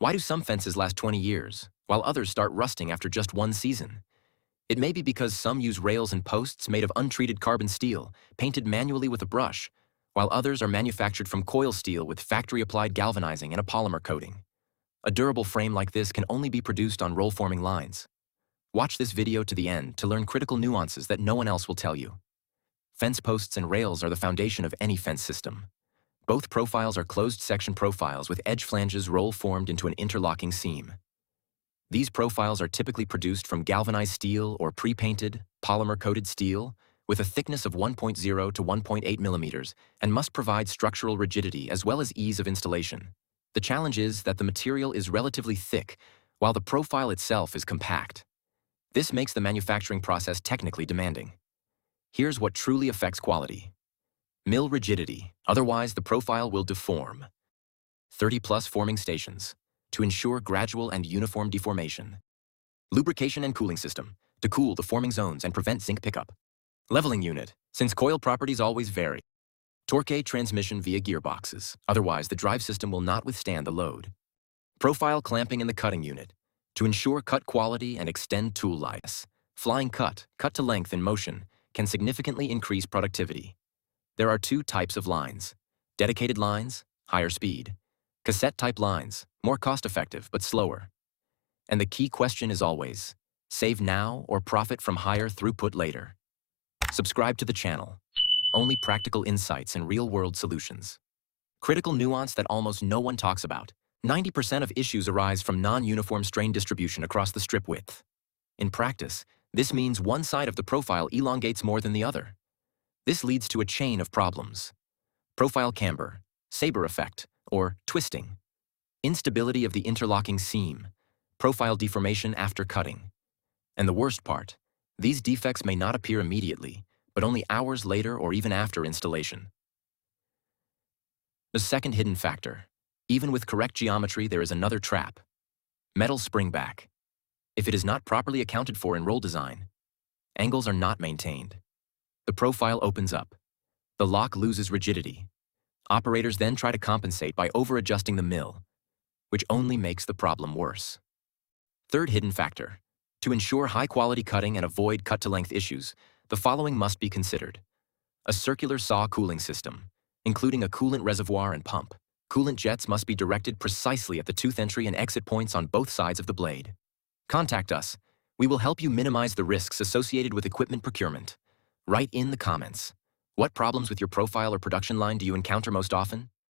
Why do some fences last 20 years, while others start rusting after just one season? It may be because some use rails and posts made of untreated carbon steel, painted manually with a brush, while others are manufactured from coil steel with factory-applied galvanizing and a polymer coating. A durable frame like this can only be produced on roll-forming lines. Watch this video to the end to learn critical nuances that no one else will tell you. Fence posts and rails are the foundation of any fence system. Both profiles are closed-section profiles with edge flanges roll-formed into an interlocking seam. These profiles are typically produced from galvanized steel or pre-painted, polymer-coated steel with a thickness of 1.0 to 1.8 millimeters and must provide structural rigidity as well as ease of installation. The challenge is that the material is relatively thick, while the profile itself is compact. This makes the manufacturing process technically demanding. Here's what truly affects quality. Mill rigidity, otherwise the profile will deform. 30+ forming stations, to ensure gradual and uniform deformation. Lubrication and cooling system, to cool the forming zones and prevent zinc pickup. Leveling unit, since coil properties always vary. Torque transmission via gearboxes, otherwise the drive system will not withstand the load. Profile clamping in the cutting unit, to ensure cut quality and extend tool life. Flying cut to length in motion, can significantly increase productivity. There are two types of lines: dedicated lines, higher speed; cassette-type lines, more cost-effective but slower. And the key question is always, save now or profit from higher throughput later. Subscribe to the channel. Only practical insights and real-world solutions. Critical nuance that almost no one talks about. 90% of issues arise from non-uniform strain distribution across the strip width. In practice, this means one side of the profile elongates more than the other. This leads to a chain of problems. Profile camber, saber effect, or twisting. Instability of the interlocking seam. Profile deformation after cutting. And the worst part, these defects may not appear immediately, but only hours later or even after installation. The second hidden factor. Even with correct geometry, there is another trap. Metal springback. If it is not properly accounted for in roll design, angles are not maintained. The profile opens up. The lock loses rigidity. Operators then try to compensate by over-adjusting the mill, which only makes the problem worse. Third hidden factor. To ensure high-quality cutting and avoid cut-to-length issues, the following must be considered. A circular saw cooling system, including a coolant reservoir and pump. Coolant jets must be directed precisely at the tooth entry and exit points on both sides of the blade. Contact us. We will help you minimize the risks associated with equipment procurement. Write in the comments. What problems with your profile or production line do you encounter most often?